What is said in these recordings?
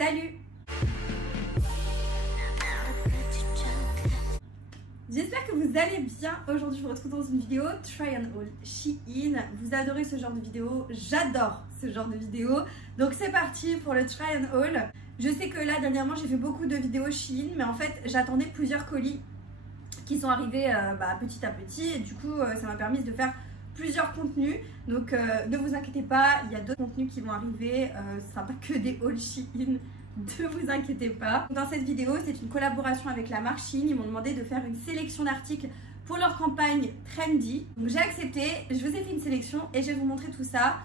Salut! J'espère que vous allez bien. Aujourd'hui, je vous retrouve dans une vidéo Try and Haul Shein. Vous adorez ce genre de vidéo, j'adore ce genre de vidéo. Donc c'est parti pour le Try and Haul. Je sais que là, dernièrement, j'ai fait beaucoup de vidéos Shein, mais en fait, j'attendais plusieurs colis qui sont arrivés petit à petit. Et du coup, ça m'a permis de faire plusieurs contenus. Donc ne vous inquiétez pas, il y a d'autres contenus qui vont arriver. Ce ne sera pas que des hauls Shein. Ne vous inquiétez pas. Dans cette vidéo, c'est une collaboration avec la marque Shein. Ils m'ont demandé de faire une sélection d'articles pour leur campagne trendy. Donc j'ai accepté, je vous ai fait une sélection et je vais vous montrer tout ça.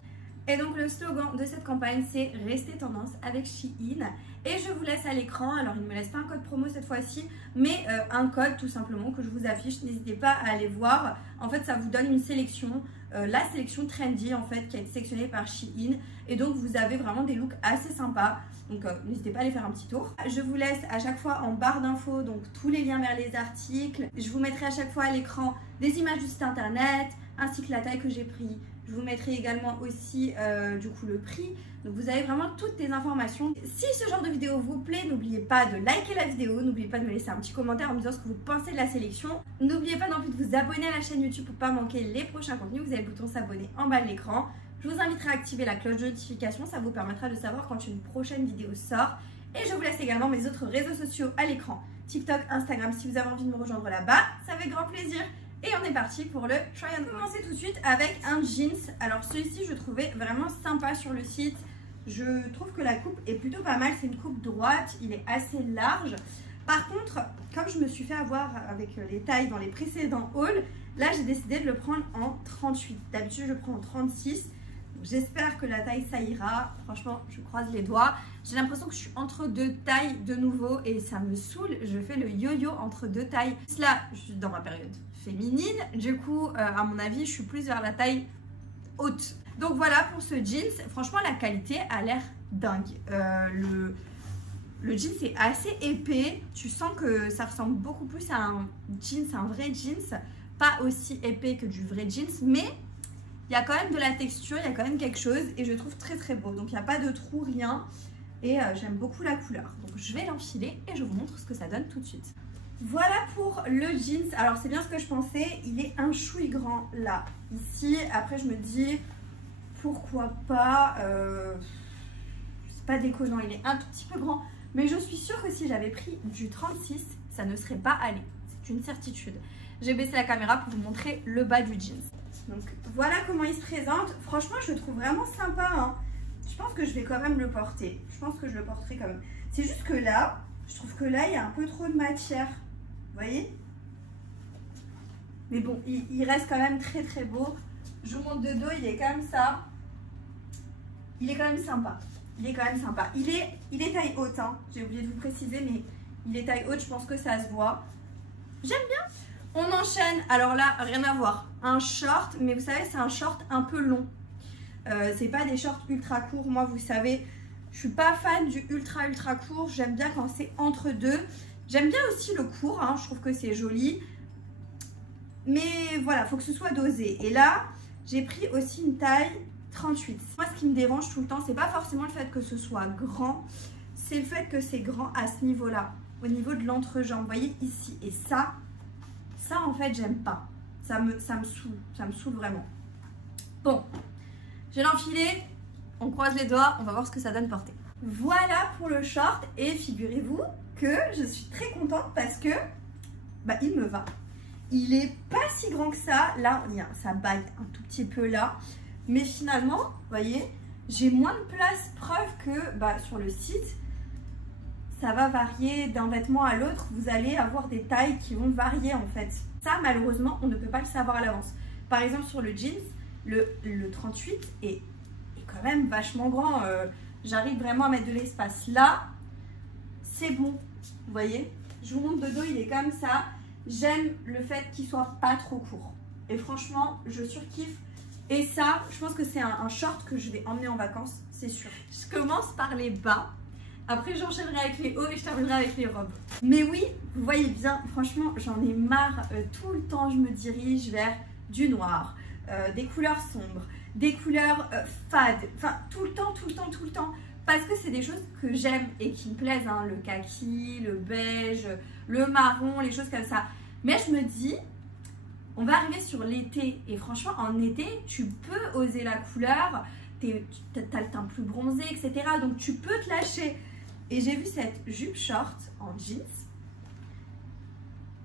Et donc le slogan de cette campagne, c'est rester tendance avec Shein. Et je vous laisse à l'écran, alors il ne me laisse pas un code promo cette fois-ci, mais un code tout simplement que je vous affiche. N'hésitez pas à aller voir. En fait, ça vous donne une sélection, la sélection trendy en fait, qui a été sélectionnée par Shein. Et donc vous avez vraiment des looks assez sympas. Donc n'hésitez pas à aller faire un petit tour. Je vous laisse à chaque fois en barre d'infos donc tous les liens vers les articles. Je vous mettrai à chaque fois à l'écran des images du site internet ainsi que la taille que j'ai pris. Je vous mettrai également aussi du coup le prix. Donc vous avez vraiment toutes les informations. Si ce genre de vidéo vous plaît, n'oubliez pas de liker la vidéo. N'oubliez pas de me laisser un petit commentaire en me disant ce que vous pensez de la sélection. N'oubliez pas non plus de vous abonner à la chaîne YouTube pour ne pas manquer les prochains contenus. Vous avez le bouton s'abonner en bas de l'écran. Je vous inviterai à activer la cloche de notification, ça vous permettra de savoir quand une prochaine vidéo sort. Et je vous laisse également mes autres réseaux sociaux à l'écran, TikTok, Instagram, si vous avez envie de me rejoindre là-bas, ça fait grand plaisir. Et on est parti pour le try and haul. On va commencer tout de suite avec un jeans. Alors celui-ci, je trouvais vraiment sympa sur le site. Je trouve que la coupe est plutôt pas mal, c'est une coupe droite, il est assez large. Par contre, comme je me suis fait avoir avec les tailles dans les précédents hauls, là j'ai décidé de le prendre en 38. D'habitude, je le prends en 36. J'espère que la taille ça ira, franchement je croise les doigts. J'ai l'impression que je suis entre deux tailles de nouveau et ça me saoule, je fais le yo-yo entre deux tailles. Là je suis dans ma période féminine, du coup à mon avis je suis plus vers la taille haute. Donc voilà pour ce jeans, franchement la qualité a l'air dingue. Le jeans est assez épais, tu sens que ça ressemble beaucoup plus à un jeans, un vrai jeans. Pas aussi épais que du vrai jeans, mais il y a quand même de la texture, il y a quand même quelque chose et je trouve très très beau. Donc il n'y a pas de trou, rien. Et j'aime beaucoup la couleur. Donc je vais l'enfiler et je vous montre ce que ça donne tout de suite. Voilà pour le jeans. Alors c'est bien ce que je pensais. Il est un chouille grand là, ici. Après je me dis pourquoi pas. C'est pas déconnant, il est un tout petit peu grand. Mais je suis sûre que si j'avais pris du 36, ça ne serait pas allé. C'est une certitude. J'ai baissé la caméra pour vous montrer le bas du jeans. Donc voilà comment il se présente. Franchement, je le trouve vraiment sympa. Hein. Je pense que je vais quand même le porter. Je pense que je le porterai quand même. C'est juste que là, je trouve que là, il y a un peu trop de matière. Vous voyez? Mais bon, il reste quand même très très beau. Je vous montre de dos, il est comme ça. Il est quand même sympa. Il est quand même sympa. Il est taille haute. Hein. J'ai oublié de vous préciser, mais il est taille haute. Je pense que ça se voit. J'aime bien. On enchaîne, alors là, rien à voir, un short, mais vous savez, c'est un short un peu long. C'est pas des shorts ultra courts. Moi, vous savez, je suis pas fan du ultra court. J'aime bien quand c'est entre deux. J'aime bien aussi le court, hein, je trouve que c'est joli. Mais voilà, faut que ce soit dosé. Et là, j'ai pris aussi une taille 38. Moi, ce qui me dérange tout le temps, c'est pas forcément le fait que ce soit grand, c'est le fait que c'est grand à ce niveau-là, au niveau de l'entrejambe. Vous voyez ici, et ça en fait j'aime pas, ça me saoule vraiment. Bon, je vais l'enfiler, on croise les doigts, on va voir ce que ça donne porter. Voilà pour le short et figurez-vous que je suis très contente parce que il me va. Il est pas si grand que ça, là ça baille un tout petit peu là, mais finalement, vous voyez, j'ai moins de place, preuve que sur le site, ça va varier d'un vêtement à l'autre, vous allez avoir des tailles qui vont varier en fait. Ça, malheureusement, on ne peut pas le savoir à l'avance. Par exemple, sur le jeans, le 38 est quand même vachement grand. J'arrive vraiment à mettre de l'espace. Là, c'est bon, vous voyez. Je vous montre de dos, il est comme ça. J'aime le fait qu'il soit pas trop court. Et franchement, je surkiffe. Et ça, je pense que c'est un short que je vais emmener en vacances, c'est sûr. Je commence par les bas. Après, j'enchaînerai avec les hauts et je terminerai avec les robes. Mais oui, vous voyez bien, franchement, j'en ai marre. Tout le temps, je me dirige vers du noir, des couleurs sombres, des couleurs fades. Enfin, tout le temps. parce que c'est des choses que j'aime et qui me plaisent, hein, le kaki, le beige, le marron, les choses comme ça. Mais je me dis, on va arriver sur l'été et franchement en été, tu peux oser la couleur, t'as le teint plus bronzé, etc. Donc tu peux te lâcher. Et j'ai vu cette jupe short en jeans.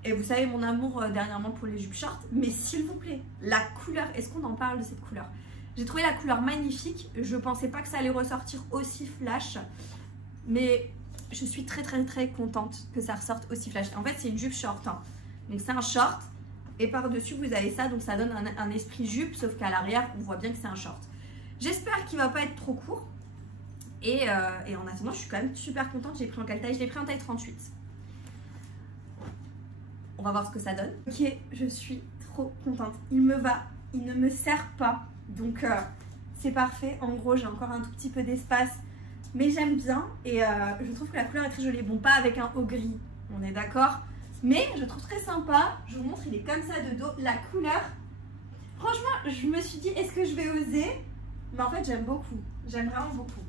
Et vous savez mon amour dernièrement pour les jupes short, mais s'il vous plaît, la couleur, est-ce qu'on en parle de cette couleur? J'ai trouvé la couleur magnifique, je pensais pas que ça allait ressortir aussi flash, mais je suis très contente que ça ressorte aussi flash. En fait c'est une jupe short, hein. Donc c'est un short, et par-dessus vous avez ça, donc ça donne un esprit jupe, sauf qu'à l'arrière on voit bien que c'est un short. J'espère qu'il va pas être trop court, et en attendant je suis quand même super contente. J'ai pris en quelle taille? Je l'ai pris en taille 38. On va voir ce que ça donne. Ok, je suis trop contente. Il me va, il ne me serre pas. Donc c'est parfait. En gros, j'ai encore un tout petit peu d'espace. Mais j'aime bien. Et je trouve que la couleur est très jolie. Bon, pas avec un haut gris, on est d'accord. Mais je trouve très sympa. Je vous montre, il est comme ça de dos. La couleur, franchement, je me suis dit, est-ce que je vais oser? Mais en fait, j'aime beaucoup. J'aime vraiment beaucoup.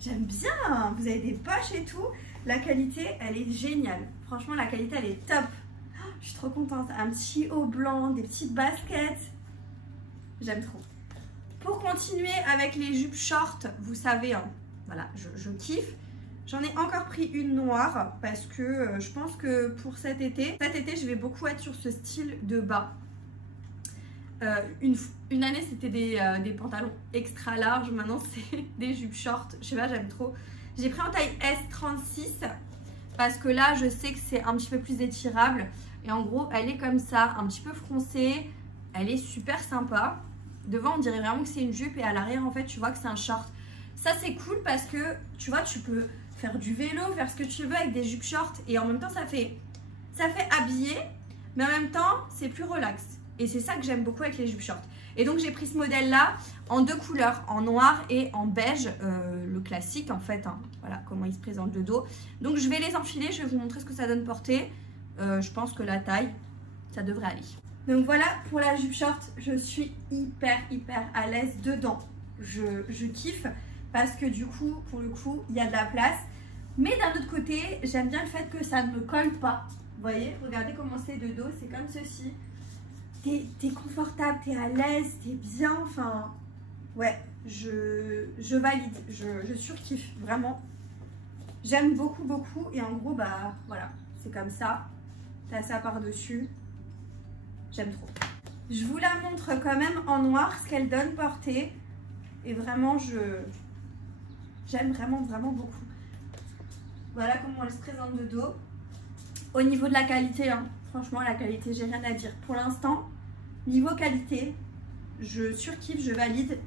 J'aime bien. Vous avez des poches et tout. La qualité, elle est géniale. Franchement, la qualité, elle est top. Oh, je suis trop contente. Un petit haut blanc, des petites baskets. J'aime trop. Pour continuer avec les jupes short, vous savez, hein, voilà, je kiffe. J'en ai encore pris une noire parce que je pense que pour cet été, je vais beaucoup être sur ce style de bas. Une année, c'était des pantalons extra larges. Maintenant, c'est des jupes short. Je sais pas, j'aime trop. J'ai pris en taille S36 parce que là, je sais que c'est un petit peu plus étirable. Et en gros, elle est comme ça, un petit peu froncée. Elle est super sympa. Devant, on dirait vraiment que c'est une jupe et à l'arrière, en fait, tu vois que c'est un short. Ça, c'est cool parce que, tu vois, tu peux faire du vélo, faire ce que tu veux avec des jupes short. Et en même temps, ça fait habiller, mais en même temps, c'est plus relax. Et c'est ça que j'aime beaucoup avec les jupes short. Et donc, j'ai pris ce modèle-là en deux couleurs, en noir et en beige, le classique en fait, hein. Voilà comment il se présente de dos. Donc, je vais les enfiler, je vais vous montrer ce que ça donne portée. Je pense que la taille, ça devrait aller. Donc voilà, pour la jupe short, je suis hyper à l'aise dedans. Je kiffe parce que du coup, pour le coup, il y a de la place. Mais d'un autre côté, j'aime bien le fait que ça ne me colle pas. Vous voyez, regardez comment c'est de dos, c'est comme ceci. T'es confortable, t'es à l'aise, t'es bien, enfin... Ouais, je valide, je surkiffe, vraiment. J'aime beaucoup et en gros, bah voilà, c'est comme ça. T'as ça par-dessus. J'aime trop. Je vous la montre quand même en noir, ce qu'elle donne portée. Et vraiment, j'aime vraiment beaucoup. Voilà comment elle se présente de dos. Au niveau de la qualité, hein, franchement, la qualité, j'ai rien à dire. Pour l'instant, niveau qualité, je surkiffe, je valide.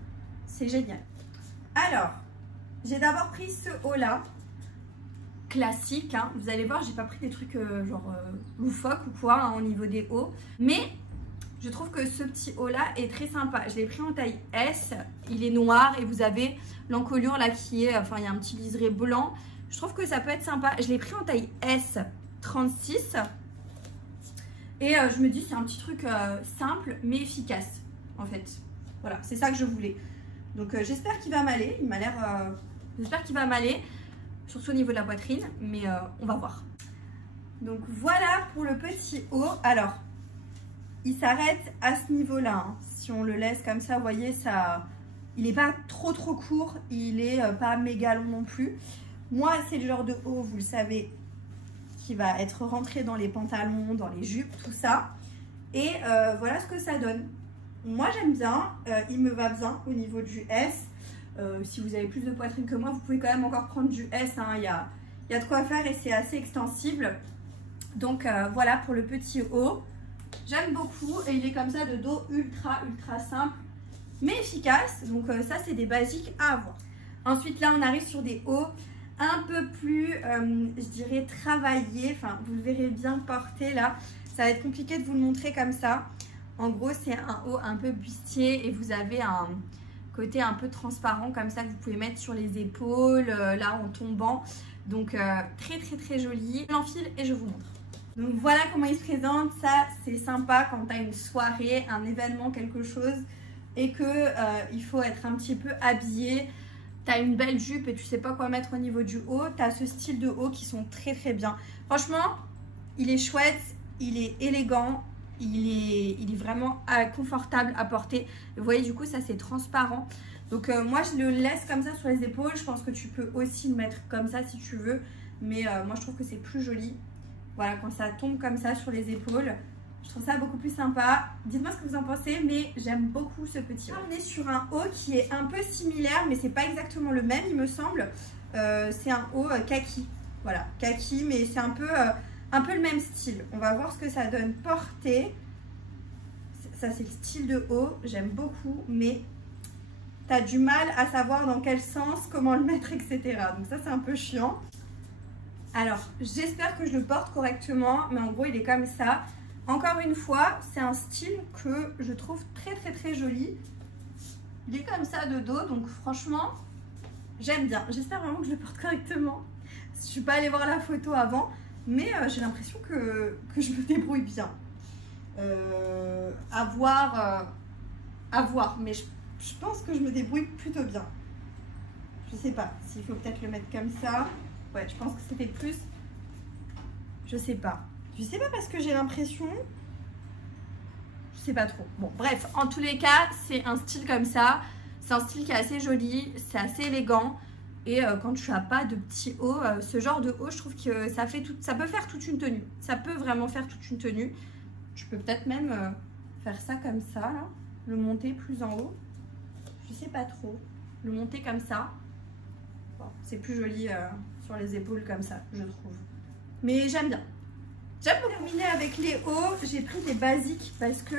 C'est génial. Alors, j'ai d'abord pris ce haut-là. Classique, hein. Vous allez voir, j'ai pas pris des trucs genre loufoques ou quoi, hein, au niveau des hauts. Mais je trouve que ce petit haut là est très sympa. Je l'ai pris en taille S, il est noir et vous avez l'encolure là qui est, enfin il y a un petit liseré blanc. Je trouve que ça peut être sympa. Je l'ai pris en taille S36 et je me dis c'est un petit truc simple mais efficace en fait. Voilà, c'est ça que je voulais. Donc j'espère qu'il va m'aller. Il m'a l'air, j'espère qu'il va m'aller. Surtout au niveau de la poitrine, mais on va voir. Donc voilà pour le petit haut. Alors, il s'arrête à ce niveau-là, hein. Si on le laisse comme ça, vous voyez, ça, il n'est pas trop court, il est pas méga long non plus. Moi, c'est le genre de haut, vous le savez, qui va être rentré dans les pantalons, dans les jupes, tout ça. Et voilà ce que ça donne. Moi, j'aime bien, il me va bien au niveau du S. Si vous avez plus de poitrine que moi, vous pouvez quand même encore prendre du S, hein. Il y a de quoi faire et c'est assez extensible. Donc voilà pour le petit haut. J'aime beaucoup et il est comme ça de dos ultra simple mais efficace. Donc ça c'est des basiques à avoir. Ensuite là on arrive sur des hauts un peu plus, je dirais travaillés. Enfin vous le verrez bien porté là. Ça va être compliqué de vous le montrer comme ça. En gros c'est un haut un peu bustier et vous avez un côté un peu transparent comme ça que vous pouvez mettre sur les épaules, là en tombant. Donc très joli. Je l'enfile et je vous montre. Donc voilà comment il se présente. Ça c'est sympa quand tu as une soirée, un événement, quelque chose et que il faut être un petit peu habillé. tu as une belle jupe et tu sais pas quoi mettre au niveau du haut, tu as ce style de haut qui sont très très bien. Franchement, il est chouette, il est élégant, il est vraiment confortable à porter. Vous voyez, du coup, ça c'est transparent. Donc moi, je le laisse comme ça sur les épaules. Je pense que tu peux aussi le mettre comme ça si tu veux. Mais moi, je trouve que c'est plus joli. Voilà, quand ça tombe comme ça sur les épaules. Je trouve ça beaucoup plus sympa. Dites-moi ce que vous en pensez, mais j'aime beaucoup ce petit haut. On est sur un haut qui est un peu similaire, mais c'est pas exactement le même, il me semble. C'est un haut kaki. Voilà, kaki, mais c'est un peu le même style. On va voir ce que ça donne porté. Ça, c'est le style de haut. J'aime beaucoup, mais tu as du mal à savoir dans quel sens, comment le mettre, etc. Donc ça, c'est un peu chiant. Alors, j'espère que je le porte correctement, mais en gros, il est comme ça. Encore une fois, c'est un style que je trouve très très très joli. Il est comme ça de dos, donc franchement, j'aime bien. J'espère vraiment que je le porte correctement. Je ne suis pas allée voir la photo avant, mais j'ai l'impression que je me débrouille bien. À voir, mais je pense que je me débrouille plutôt bien. Je sais pas s'il faut peut-être le mettre comme ça. Ouais, je pense que c'était plus. Je sais pas. Je sais pas parce que j'ai l'impression. Je sais pas trop. Bon, bref, en tous les cas, c'est un style comme ça. C'est un style qui est assez joli, c'est assez élégant. Et quand tu n'as pas de petit haut, ce genre de haut, je trouve que ça peut faire toute une tenue. Ça peut vraiment faire toute une tenue. Tu peux peut-être même faire ça comme ça, là. Le monter plus en haut. Je sais pas trop. Le monter comme ça. Bon, c'est plus joli sur les épaules comme ça, je trouve. Mais j'aime bien. J'aime beaucoup. Terminer avec les hauts, j'ai pris des basiques parce que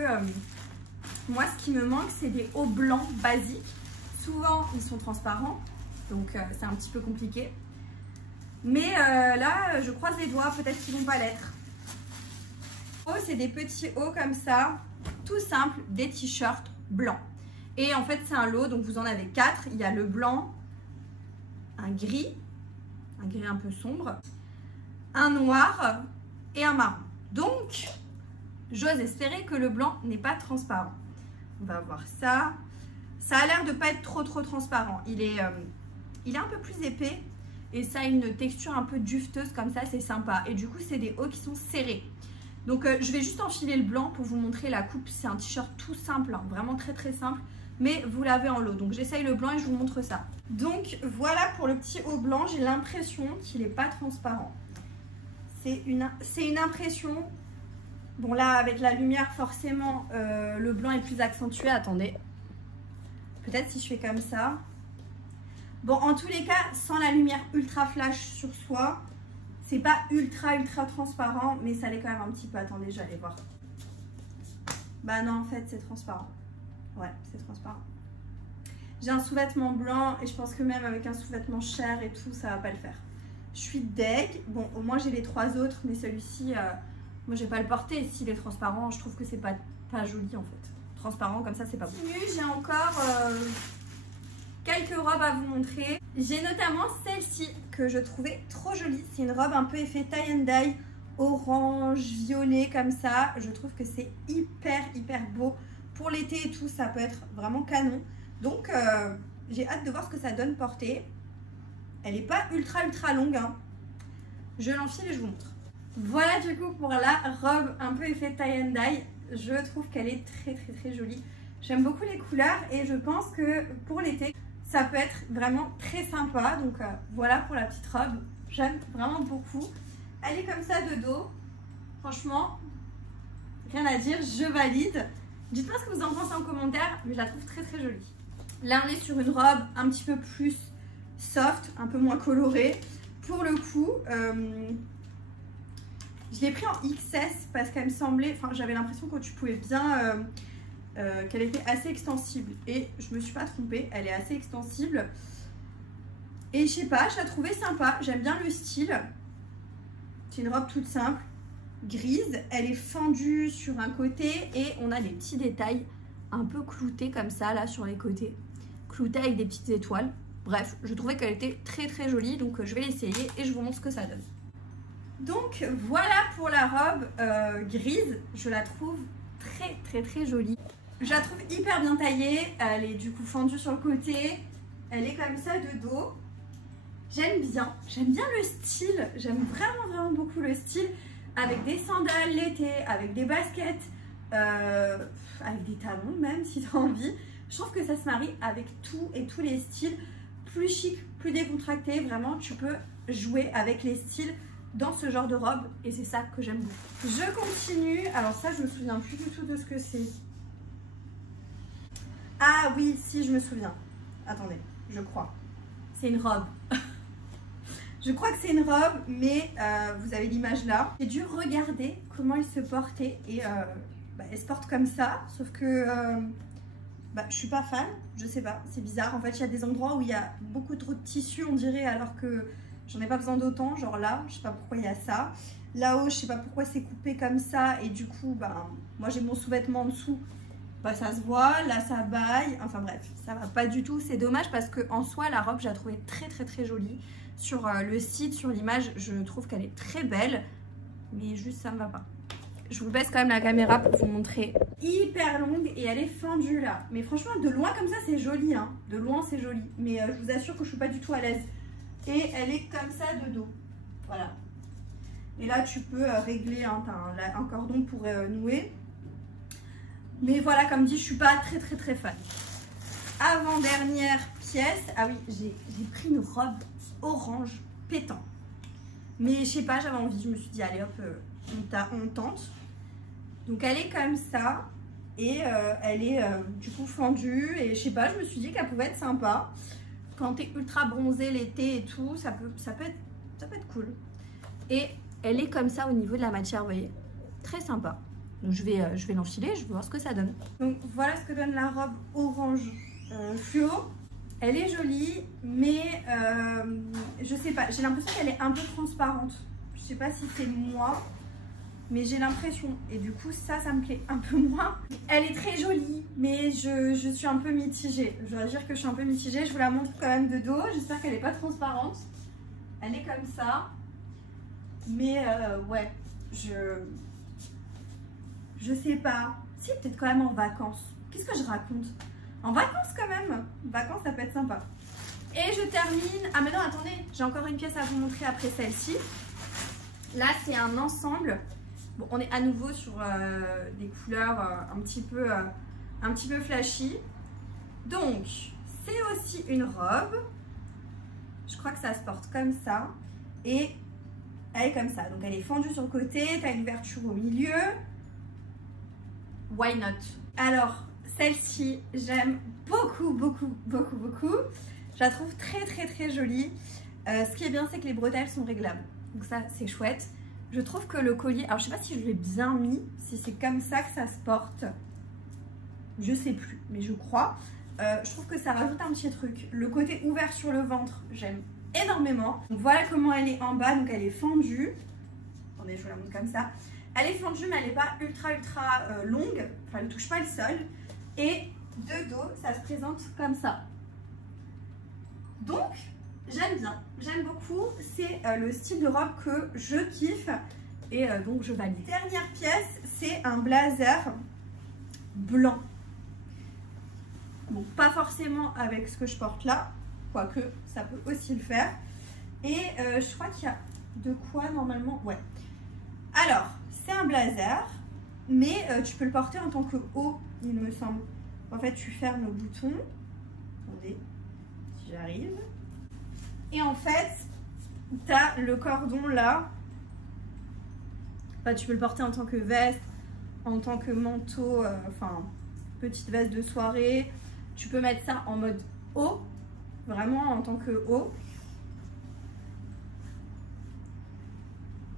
moi, ce qui me manque, c'est des hauts blancs basiques. Souvent, ils sont transparents, donc c'est un petit peu compliqué. Mais là, je croise les doigts, peut-être qu'ils vont pas l'être. C'est des petits hauts comme ça, tout simple, des t-shirts blancs. Et en fait, c'est un lot, donc vous en avez 4. Il y a le blanc, un gris un peu sombre, un noir et un marron. Donc, j'ose espérer que le blanc n'est pas transparent. On va voir ça. Ça a l'air de pas être trop transparent. Il est un peu plus épais et ça a une texture un peu dufteuse comme ça, c'est sympa. Et du coup, c'est des hauts qui sont serrés. Donc, je vais juste enfiler le blanc pour vous montrer la coupe. C'est un t-shirt tout simple, hein, vraiment très simple. Mais vous l'avez en lot. Donc, j'essaye le blanc et je vous montre ça. Donc, voilà pour le petit haut blanc. J'ai l'impression qu'il n'est pas transparent. C'est une impression. Bon, là, avec la lumière, forcément, le blanc est plus accentué. Attendez. Peut-être si je fais comme ça. Bon, en tous les cas, sans la lumière ultra flash sur soi, c'est pas ultra transparent, mais ça l'est quand même un petit peu. Attendez, j'allais voir. Bah non, en fait, c'est transparent. Ouais, c'est transparent. J'ai un sous-vêtement blanc et je pense que même avec un sous-vêtement cher et tout, ça va pas le faire. Je suis deg. Bon, au moins j'ai les 3 autres, mais celui-ci, moi je vais pas le porter. S'il est transparent, je trouve que c'est pas joli en fait. Transparent comme ça, c'est pas beau. J'ai encore quelques robes à vous montrer. J'ai notamment celle-ci que je trouvais trop jolie. C'est une robe un peu effet tie and dye, orange, violet comme ça. Je trouve que c'est hyper beau. Pour l'été et tout, ça peut être vraiment canon. Donc, j'ai hâte de voir ce que ça donne porter. Elle n'est pas ultra longue, hein. Je l'enfile et je vous montre. Voilà du coup pour la robe un peu effet tie and dye. Je trouve qu'elle est très jolie. J'aime beaucoup les couleurs et je pense que pour l'été, ça peut être vraiment très sympa. Donc voilà pour la petite robe. J'aime vraiment beaucoup. Elle est comme ça de dos. Franchement, rien à dire, je valide. Dites-moi ce que vous en pensez en commentaire, mais je la trouve très jolie. Là, on est sur une robe un petit peu plus soft, un peu moins colorée. Pour le coup, je l'ai pris en XS parce qu'elle me semblait, enfin j'avais l'impression que tu pouvais bien, qu'elle était assez extensible. Et je me suis pas trompée, elle est assez extensible. Et je sais pas, je la trouvais sympa, j'aime bien le style. C'est une robe toute simple, grise, elle est fendue sur un côté et on a des petits détails un peu cloutés comme ça là sur les côtés. Cloutés avec des petites étoiles. Bref, je trouvais qu'elle était très jolie, donc je vais l'essayer et je vous montre ce que ça donne. Donc voilà pour la robe grise, je la trouve très jolie. Je la trouve hyper bien taillée, elle est du coup fendue sur le côté. Elle est comme ça de dos. J'aime bien le style. J'aime vraiment beaucoup le style. Avec des sandales l'été, avec des baskets, avec des talons même si tu as envie. Je trouve que ça se marie avec tout et tous les styles. Plus chic, plus décontracté. Vraiment, tu peux jouer avec les styles dans ce genre de robe. Et c'est ça que j'aime beaucoup. Je continue. Alors ça, je me souviens plus du tout de ce que c'est. Ah oui, si, je me souviens. Attendez, je crois. C'est une robe. Je crois que c'est une robe, mais vous avez l'image là. J'ai dû regarder comment elle se portait et elle se porte comme ça, sauf que je suis pas fan, je sais pas, c'est bizarre. En fait, il y a des endroits où il y a beaucoup trop de tissu, on dirait, alors que j'en ai pas besoin d'autant. Genre là, je sais pas pourquoi il y a ça. Là-haut, je sais pas pourquoi c'est coupé comme ça et du coup, moi j'ai mon sous-vêtement en dessous. Ça se voit, là ça baille, enfin bref, ça va pas du tout, c'est dommage parce que en soi la robe je la trouvais très jolie. Sur le site, sur l'image, je trouve qu'elle est très belle, mais juste ça me va pas. Je vous baisse quand même la caméra pour vous montrer. Hyper longue et elle est fendue là. Mais franchement, de loin comme ça, c'est joli, hein. De loin, c'est joli. Mais je vous assure que je suis pas du tout à l'aise. Et elle est comme ça de dos. Voilà. Et là, tu peux régler, hein, t'as un cordon pour nouer. Mais voilà, comme dit, je suis pas très fan. Avant-dernière pièce. Ah oui, j'ai pris une robe orange pétant. Mais je sais pas, j'avais envie. Je me suis dit, allez hop, on tente. Donc elle est comme ça. Et elle est du coup fendue. Et je sais pas, je me suis dit qu'elle pouvait être sympa. Quand t'es ultra bronzé l'été et tout, ça peut être cool. Et elle est comme ça au niveau de la matière, vous voyez. Très sympa. Donc je vais l'enfiler, je vais voir ce que ça donne. Donc voilà ce que donne la robe orange fluo. Elle est jolie, mais je sais pas, j'ai l'impression qu'elle est un peu transparente. Je sais pas si c'est moi, mais j'ai l'impression. Et du coup, ça me plaît un peu moins. Elle est très jolie, mais je suis un peu mitigée. Je dois dire que je suis un peu mitigée. Je vous la montre quand même de dos. J'espère qu'elle n'est pas transparente. Elle est comme ça. Mais ouais, je sais pas. Si, peut-être quand même en vacances. Qu'est-ce que je raconte? En vacances quand même. Vacances, ça peut être sympa. Et je termine. Ah mais non, attendez. J'ai encore une pièce à vous montrer après celle-ci. Là, c'est un ensemble. Bon, on est à nouveau sur des couleurs un petit peu flashy. Donc, c'est aussi une robe. Je crois que ça se porte comme ça. Et elle est comme ça. Donc, elle est fendue sur le côté. Tu as une ouverture au milieu. Why not? Alors, celle-ci, j'aime beaucoup. Je la trouve très jolie. Ce qui est bien, c'est que les bretelles sont réglables. Donc ça, c'est chouette. Je trouve que le collier... Alors, je sais pas si je l'ai bien mis. Si c'est comme ça que ça se porte. Je sais plus, mais je crois. Je trouve que ça rajoute un petit truc. Le côté ouvert sur le ventre, j'aime énormément. Donc, voilà comment elle est en bas. Donc, elle est fendue. Attendez, je vous la montre comme ça. Elle est fendue, mais elle n'est pas ultra longue. Enfin, elle ne touche pas le sol. Et de dos, ça se présente comme ça. Donc, j'aime bien. J'aime beaucoup. C'est le style de robe que je kiffe. Et donc, je valide. Dernière pièce, c'est un blazer blanc. Bon, pas forcément avec ce que je porte là. Quoique, ça peut aussi le faire. Et je crois qu'il y a de quoi normalement... Ouais. Alors, c'est un blazer, mais tu peux le porter en tant que haut, il me semble. En fait, tu fermes le bouton. Attendez, si j'arrive. Et en fait, tu as le cordon là. Enfin, tu peux le porter en tant que veste, en tant que manteau, enfin, petite veste de soirée. Tu peux mettre ça en mode haut, vraiment en tant que haut.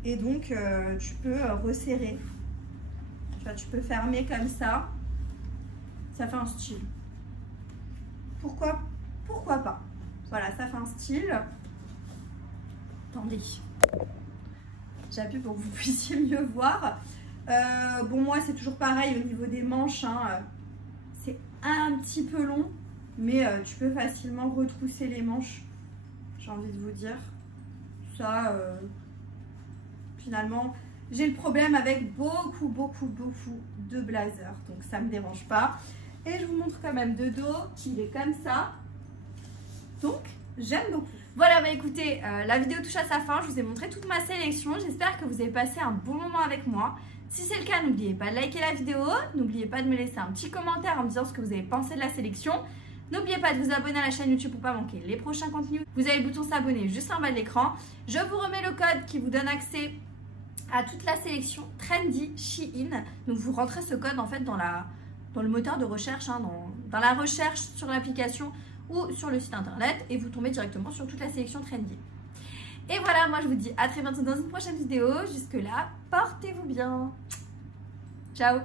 Et donc, tu peux resserrer. Tu vois, tu peux fermer comme ça. Ça fait un style. Pourquoi pas? Voilà, ça fait un style. Attendez. J'appuie pour que vous puissiez mieux voir. Bon, moi, c'est toujours pareil au niveau des manches. Hein, c'est un petit peu long. Mais tu peux facilement retrousser les manches. J'ai envie de vous dire. Ça... Finalement, j'ai le problème avec beaucoup de blazers. Donc, ça ne me dérange pas. Et je vous montre quand même de dos qu'il est comme ça. Donc, j'aime beaucoup. Voilà, bah écoutez, la vidéo touche à sa fin. Je vous ai montré toute ma sélection. J'espère que vous avez passé un bon moment avec moi. Si c'est le cas, n'oubliez pas de liker la vidéo. N'oubliez pas de me laisser un petit commentaire en me disant ce que vous avez pensé de la sélection. N'oubliez pas de vous abonner à la chaîne YouTube pour ne pas manquer les prochains contenus. Vous avez le bouton s'abonner juste en bas de l'écran. Je vous remets le code qui vous donne accès à toute la sélection Trendy Shein. Donc vous rentrez ce code en fait dans le moteur de recherche, hein, dans la recherche sur l'application ou sur le site internet et vous tombez directement sur toute la sélection Trendy. Et voilà, moi je vous dis à très bientôt dans une prochaine vidéo. Jusque là, portez-vous bien. Ciao.